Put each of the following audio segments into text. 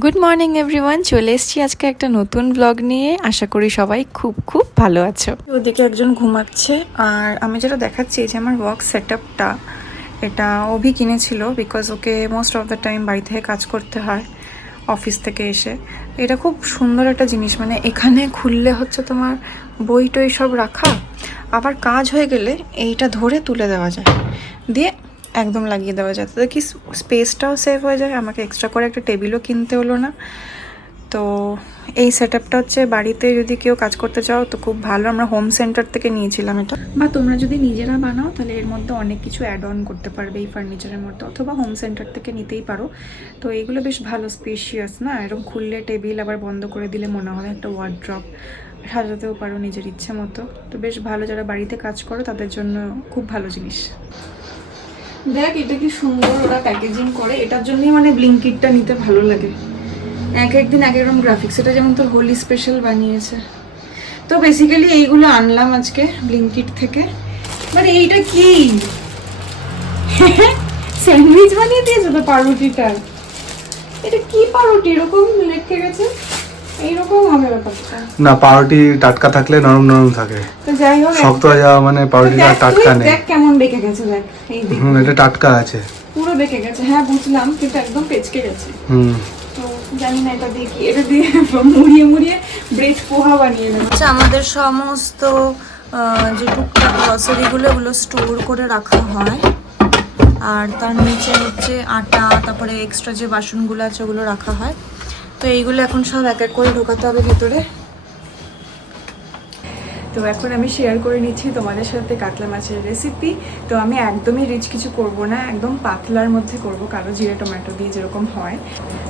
Good morning everyone, চলে এসেছি আজকে একটা নতুন ব্লগ নিয়ে। আশা করি সবাই খুব খুব ভালো আছো। ওদিকে একজন ঘুমাচ্ছে, আর আমি যেটা দেখাচ্ছি যে আমার ওয়ার্ক সেটআপটা, এটা অভি কিনেছিল because okay most of the time বাড়ি থেকে কাজ করতে হয় অফিস থেকে এসে। এটা খুব সুন্দর একটা জিনিস, মানে এখানে খুললে হচ্ছে তোমার বই টই সব রাখা, আবার কাজ হয়ে গেলে এইটা ধরে তুলে দেওয়া যায়, দিয়ে একদম লাগিয়ে দেওয়া যায়, তাতে কি স্পেসটাও সেভ হয়ে যায়, আমাকে এক্সট্রা করে একটা টেবিলও কিনতে হলো না। তো এই সেটআপটা হচ্ছে বাড়িতে যদি কেউ কাজ করতে চাও তো খুব ভালো। আমরা হোম সেন্টার থেকে নিয়েছিলাম এটা, বা তোমরা যদি নিজেরা বানাও তাহলে এর মধ্যে অনেক কিছু অ্যাড অন করতে পারবে এই ফার্নিচারের মধ্যে, অথবা হোম সেন্টার থেকে নিতেই পারো। তো এইগুলো বেশ ভালো, স্পেশিয়াস না, এরকম খুললে টেবিল, আবার বন্ধ করে দিলে মনে হয় একটা ওয়ার্ড্রপ, সাজাতেও পারো নিজের ইচ্ছে মতো। তো বেশ ভালো, যারা বাড়িতে কাজ করো তাদের জন্য খুব ভালো জিনিস। দেখ এটা কি সুন্দর ওরা প্যাকেজিং করে, এটার জন্যই মানে ব্লিঙ্কিটটা নিতে ভালো লাগে, এক একদিন এক এক রকম গ্রাফিক্স। এটা যেমন তোর হোলি স্পেশাল বানিয়েছে। তো বেসিক্যালি এইগুলো আনলাম আজকে ব্লিঙ্কিট থেকে। মানে এইটা কি স্যান্ডউইচ বানিয়ে দিয়েছে তো পাউরুটিটা। এটা কি পাউরুটি এরকম লেখে গেছে, এইরকম হবে ব্যাপারটা না? পাউরুটি টাটকা থাকলে নরম নরম থাকে, তো যাই হোক শক্ত হয়ে যাওয়া মানে পাউরুটিটা টাটকা নেই। দেখ কেমন বেঁকে গেছে, দেখ এই দেখ এটা টাটকা আছে, পুরো বেঁকে গেছে। হ্যাঁ বুঝলাম, কিন্তু একদম পেচকে গেছে। তো জানি না এটা দিয়ে কি, এটা দিয়ে মুড়িয়ে মুড়িয়ে ব্রেড পোহা বানিয়ে নেব। আচ্ছা, আমাদের সমস্ত যে টুকটাক গ্রসারিগুলো ওগুলো স্টোর করে রাখা হয়, আর তার নিচে হচ্ছে আটা, তারপরে এক্সট্রা যে বাসনগুলো আছে ওগুলো রাখা হয়। তো এইগুলো এখন সব এক এক করে ঢোকাতে হবে ভেতরে। তো এখন আমি শেয়ার করে নিচ্ছি তোমাদের সাথে কাতলা মাছের রেসিপি। তো আমি একদমই রিচ কিছু করব না, একদম পাতলার মধ্যে করব, কালো জিরে টমেটো দিয়ে যেরকম হয়।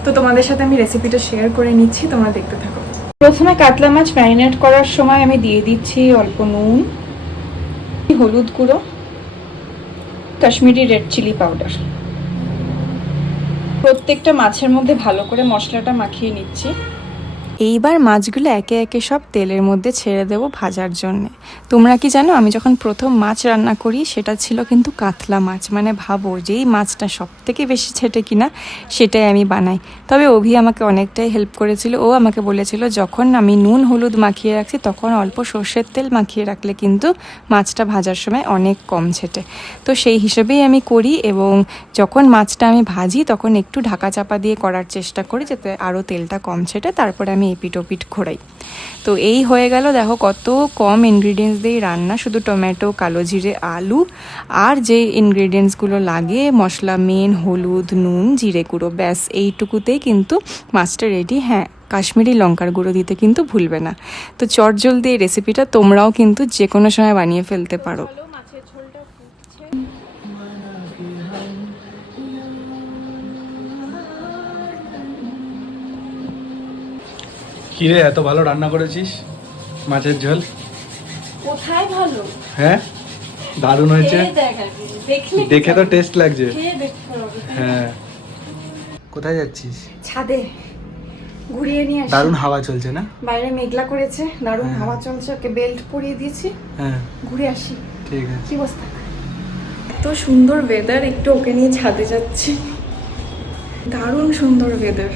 তো তোমাদের সাথে আমি রেসিপিটা শেয়ার করে নিচ্ছি, তোমরা দেখতে থাকো। প্রথমে কাতলা মাছ ম্যারিনেট করার সময় আমি দিয়ে দিচ্ছি অল্প নুন, হলুদ গুঁড়ো, কাশ্মীরি রেড চিলি পাউডার। প্রত্যেকটা মাছের মধ্যে ভালো করে মশলাটা মাখিয়ে নিচ্ছি। এইবার মাছগুলো একে একে সব তেলের মধ্যে ছেড়ে দেবো ভাজার জন্যে। তোমরা কি জানো, আমি যখন প্রথম মাছ রান্না করি সেটা ছিল কিন্তু কাতলা মাছ। মানে ভাবো, যেই মাছটা সব থেকে বেশি ছেটে কিনা সেটাই আমি বানাই। তবে অভি আমাকে অনেকটাই হেল্প করেছিল। ও আমাকে বলেছিল যখন আমি নুন হলুদ মাখিয়ে রাখছি তখন অল্প সর্ষের তেল মাখিয়ে রাখলে কিন্তু মাছটা ভাজার সময় অনেক কম ছেটে। তো সেই হিসেবেই আমি করি, এবং যখন মাছটা আমি ভাজি তখন একটু ঢাকা চাপা দিয়ে করার চেষ্টা করি যাতে আরও তেলটা কম ছেটে, তারপরে আমি এপিট ওপিট ঘোরাই। তো এই হয়ে গেল, দেখো কত কম ইনগ্রিডিয়েন্টস দিয়ে রান্না, শুধু টমেটো, কালো জিরে, আলু, আর যে ইনগ্রিডিয়েন্টসগুলো লাগে মশলা, মেন হলুদ, নুন, জিরে গুঁড়ো, ব্যাস এইটুকুতেই কিন্তু মাছটা রেডি। হ্যাঁ, কাশ্মীরি লঙ্কার গুঁড়ো দিতে কিন্তু ভুলবে না। তো চটজলদি এই রেসিপিটা তোমরাও কিন্তু যে কোনো সময় বানিয়ে ফেলতে পারো। কিরে, এত ভালো রান্না করেছিস মাছের ঝোল? কোথায় ভালো, হ্যাঁ দারুণ হয়েছে, দেখে তো টেস্ট লাগছে। হ্যাঁ, কোথায় যাচ্ছিস? ছাদে ঘুরিয়ে নিয়ে আসি। দারুণ হাওয়া চলছে না? বাইরে মেঘলা করেছে, দারুণ হাওয়া চলছে, ওকে বেল্ট পরিয়ে দিয়েছি। হ্যাঁ, ঘুরে আসি। ঠিক আছে। কি অবস্থা? এত সুন্দর ওয়েদার, একটু ওকে নিয়ে ছাদে যাচ্ছি। দারুণ সুন্দর ওয়েদার,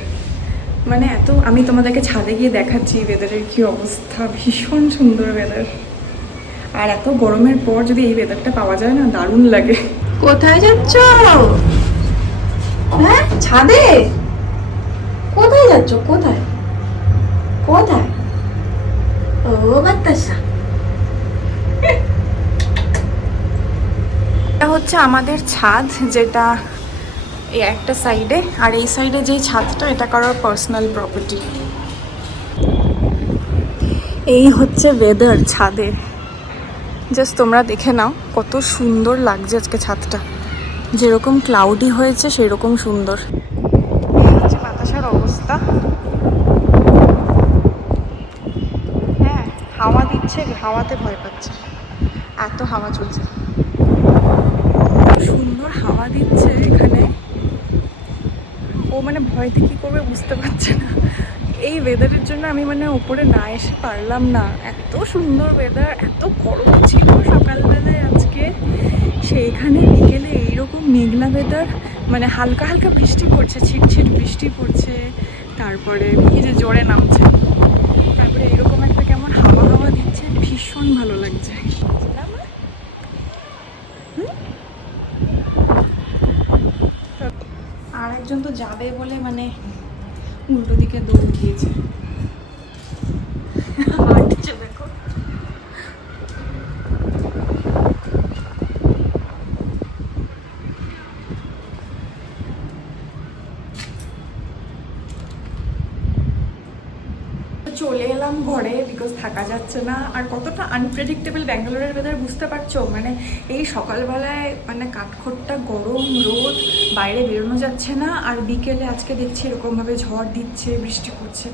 মানে এত, আমি তোমাদেরকে ছাদে গিয়ে দেখাচ্ছি ওয়েদারের কি অবস্থা। ভীষণ সুন্দর ওয়েদার, আর এত গরমের পর যদি এই ওয়েদারটা পাওয়া যায় না, দারুণ লাগে। কোথায় যাচ্ছ? হ্যাঁ, ছাদে? কোথায় যাচ্ছ? কোথায় কোথায়? ও বাতাসা। এটা হচ্ছে আমাদের ছাদ, যেটা এই একটা সাইডে, আর এই সাইডে যেই ছাদটা এটা কারোর পার্সোনাল প্রপার্টি। এই হচ্ছে ওয়েদার ছাদে, জাস্ট তোমরা দেখে নাও কত সুন্দর লাগছে আজকে ছাদটা, যেরকম ক্লাউডি হয়েছে সেরকম সুন্দর। এই হচ্ছে বাতাসার অবস্থা। হ্যাঁ, হাওয়া দিচ্ছে, হাওয়াতে ভয় পাচ্ছে, এত হাওয়া চলছে, সুন্দর হাওয়া দিচ্ছে এখানে। ও মানে ভয়তে কি করবে বুঝতে পারছে না। এই ওয়েদারের জন্য আমি মানে উপরে না এসে পারলাম না। এত সুন্দর ওয়েদার, এত গরম ছিল সকালবেলায় আজকে, সেইখানে বিকেলে এইরকম মেঘলা ওয়েদার, মানে হালকা হালকা বৃষ্টি পড়ছে, ছিটছিট বৃষ্টি পড়ছে, তারপরে কি যে জোরে নামছে, তারপরে এরকম একটা কেমন হাওয়া হাওয়া দিচ্ছে, ভীষণ ভালো লাগছে। আর একজন তো যাবে বলে মানে উল্টো দিকে দৌড় দিয়েছে। হাঁটছে দেখো। চলে এলাম ঘরে, বিকজ থাকা যাচ্ছে না। আর কতটা আনপ্রেডিক্টেবল ব্যাঙ্গালোরের ওয়েদার বুঝতে পারছো, মানে এই সকালবেলায় মানে কাঠখোট্টা গরম রোদ, বাইরে বেরোনো যাচ্ছে না, আর বিকেলে আজকে দেখছি এরকমভাবে ঝড় দিচ্ছে, বৃষ্টি পড়ছে।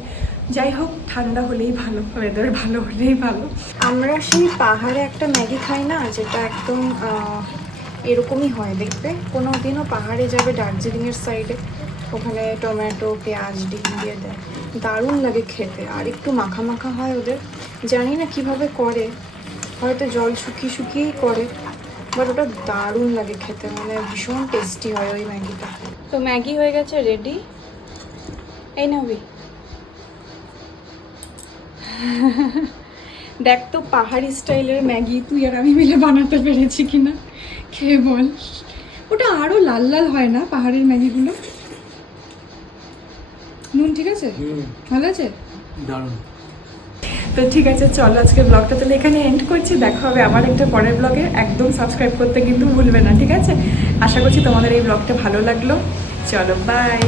যাই হোক, ঠান্ডা হলেই ভালো, ওয়েদার ভালো হলেই ভালো। আমরা সেই পাহাড়ে একটা ম্যাগি খাই না, যেটা একদম এরকমই হয় দেখতে। কোনো দিনও পাহাড়ে যাবে দার্জিলিংয়ের সাইডে, ওখানে টমেটো পেঁয়াজ ডিম দিয়ে দেয়, দারুণ লাগে খেতে। আর একটু মাখা মাখা হয় ওদের, জানি না কিভাবে করে, হয়তো জল শুকিয়ে শুকিয়েই করে, বাট ওটা দারুণ লাগে খেতে, মানে ভীষণ টেস্টি হয় ওই ম্যাগিটা। তো ম্যাগি হয়ে গেছে রেডি, এই নাবি। দেখ তো পাহাড়ি স্টাইলের ম্যাগি তুই আর আমি মিলে বানাতে পেরেছি কিনা, খেয়ে বল। ওটা আরো লাল লাল হয় না পাহাড়ের ম্যাগিগুলো? নুন ঠিক আছে, ভালো আছে, দারুণ। তো ঠিক আছে, চলো আজকে ব্লগটা তাহলে এখানে এন্ড করছি। দেখা হবে আমার একটা পরের ব্লগে। একদম সাবস্ক্রাইব করতে কিন্তু ভুলবে না, ঠিক আছে? আশা করছি তোমাদের এই ব্লগটা ভালো লাগলো। চলো বাই।